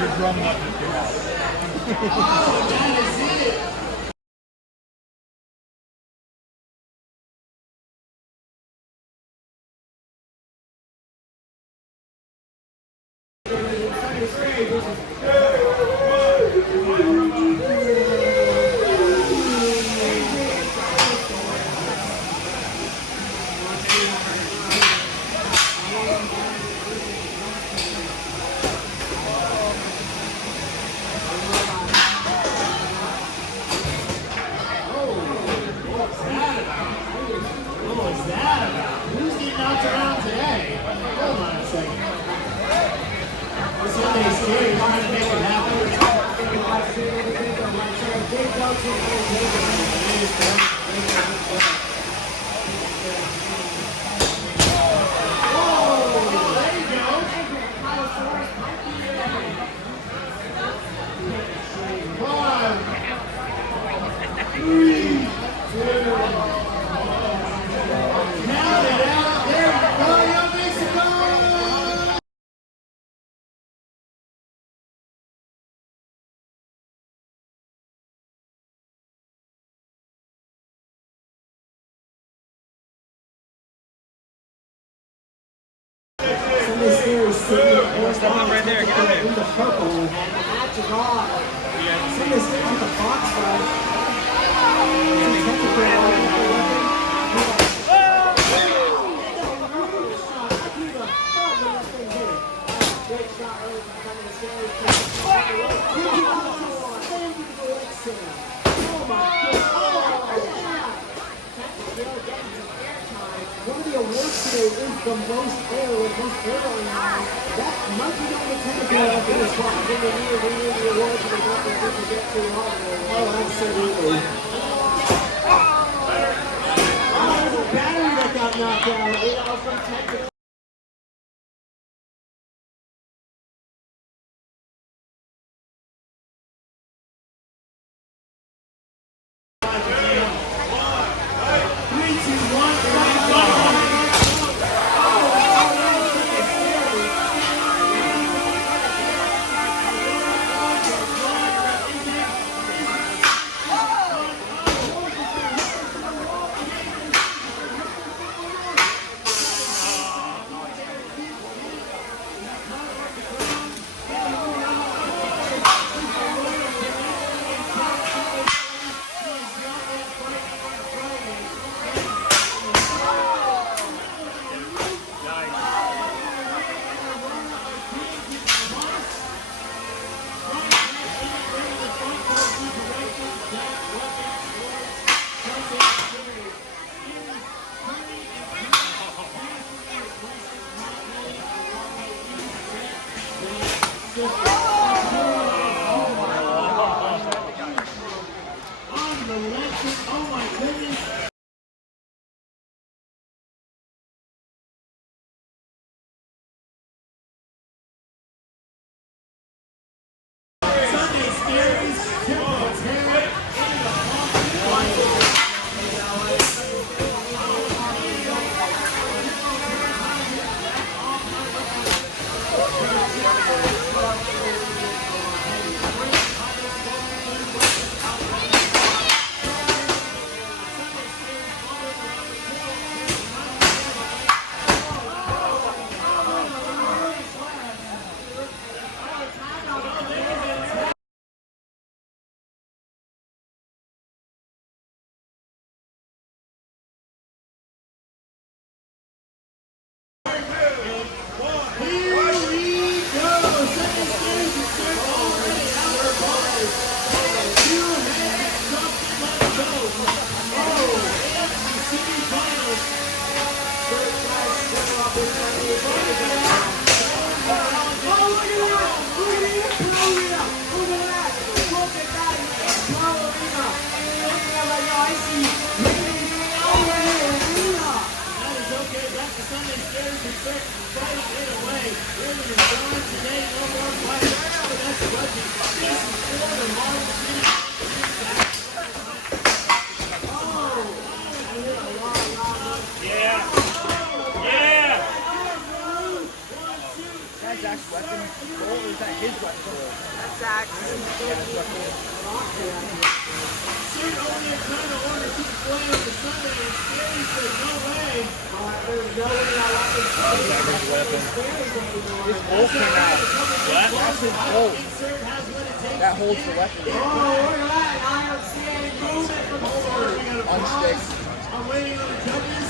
Your drum nut just came out. Oh, that is it. Scaries trying to make it happen. Step up right there, get in there. In the purple, and the match is on. Somebody's on the box side. Great shot early from coming to Scaries. Oh my God. One of the awards today is the most air with most air on now. That might be on the technical after this one. When they near the awards and they got their people get to the holiday. Oh, absolutely. Oh, there's a battery that got knocked out. 8 hours from technical. electric. Oh my goodness. Sunday Scaries, typical terror, into the pumpkin. That holds the weapon. On sticks. I'm waiting on the judges.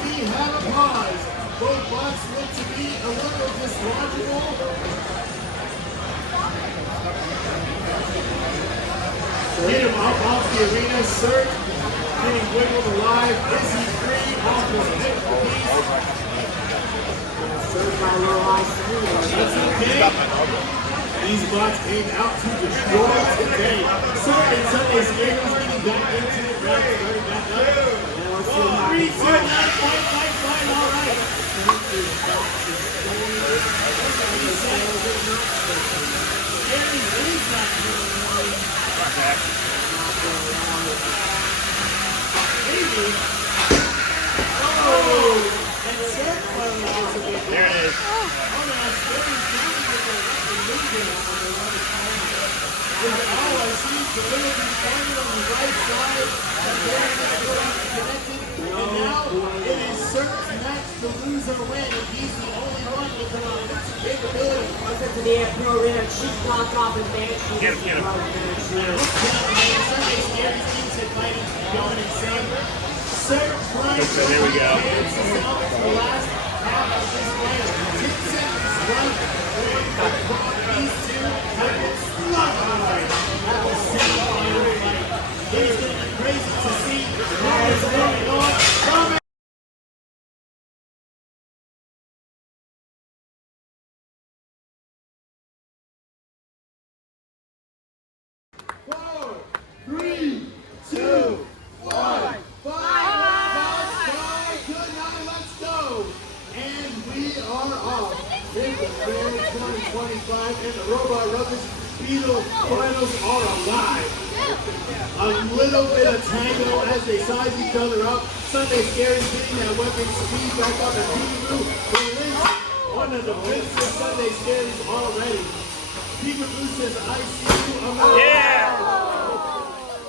We have a pause. Both bots look to be a little dislodgeable. Hit him off the arena. Sir getting wiggled alive. Is he free off his pick piece? That's okay. These bots came out to destroy today. Sir and Sunday Scaries getting back into it. Round starting back up. And let's see how 3, 2, 1, fight, all right. There it is. And now it is Sir's match to lose or win, and he's the only one with the capability. To the Pro Arena, cheap knockoff advantage. Get him. Sunday Scaries keeps it fighting, going insane. Sir trying to There we go. advance himself to the last half of this fight. 10 seconds left. These two have been sluggish at the same final fight. It is going to be crazy to see what is going on. Comment. 4, 3, 2, 1. Good night, let's go. And we are off. In the Fair 2025 and the Robot Ruckus Beetle finals are alive. A little bit of tango as they size each other up. Sunday Scaries getting that weapon speed back up and Peekaboo one of the wins for Sunday Scaries already. Peekaboo says, I see you. I'm not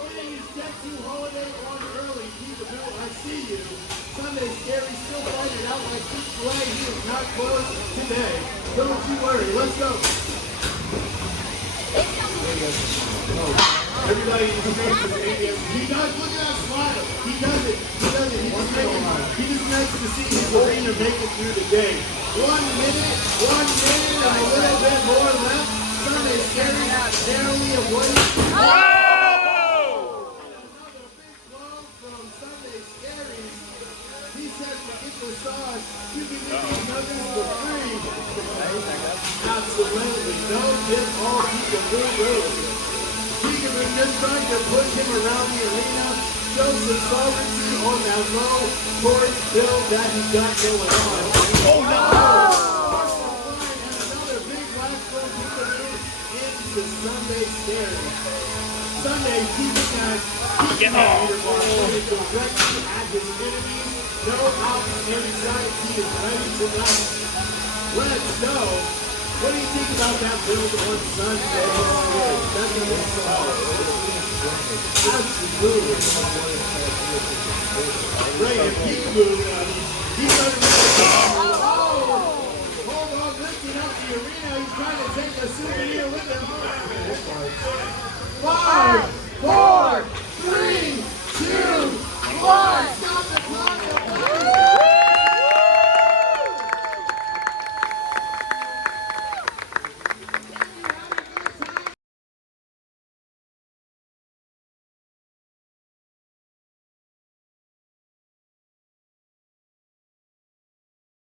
getting his Deck 2 holiday on early. Peekaboo, I see you. Sunday Scaries still fighting out like each way. He is not close today. Don't you worry. Let's go. Everybody in the face is ADM. He does. Look at that smile. He does it. He just makes to see his arena make it through the day. 1 minute and a little bit more left. Sunday Scaries narrowly avoiding. Another big blow from Sunday Scaries. He says to get the sauce, you can get these nuggets for free. Absolutely. No, get all people blue. Peekaboo just trying to push him around the arena, show some sovereignty on that low court build that he got going on. Oh no! And another big blast from Peekaboo into Sunday Scaries. Sunday keeping that pointed directly at his enemy. No out in sight. He is ready tonight. Let's go. What do you think about that build on Sunday? That's going to be absolutely. Great. And Peekaboo, he's going to hold on, lifting up the arena. He's trying to take a souvenir with him. 5, 4, 3, 2, 1.